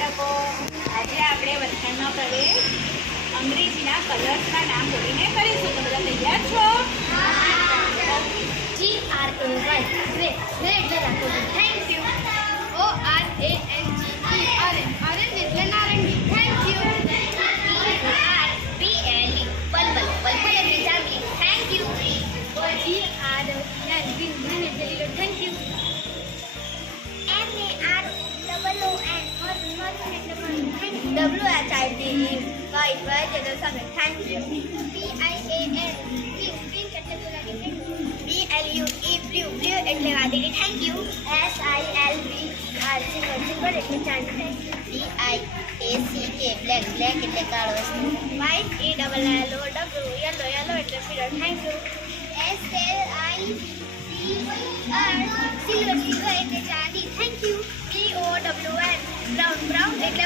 બાળકો, આજે આપણે વલસાડનો પ્રવેશ અંગ્રેજીના કલર્સના નામ બોલીને કરીશું. તો બધા તૈયાર છો? GRAY એટલે રાખો. Thank you. ORANGE ઓરેન્જ એટલે નારંગી. Thank you. BLE બલ્બલ એટલે જાંબલી. Thank you. ગ્રીન એટલે લીલો. Thank you. WHITE એટલે સફેદ. Thank you. PIAN પિંક એટલે ગુલાબી. BLUE બ્લુ એટલે વાદળી. Thank you. SILVR સિલ્વર એટલે ચાંદી. BIACK બ્લેક એટલે કાળો વસ્તુ. WHITE YELLO એટલે પીળો. Thank you. SLIVER સિલ્વર એટલે ચાંદી. Thank you. BOWN બ્રાઉન એટલે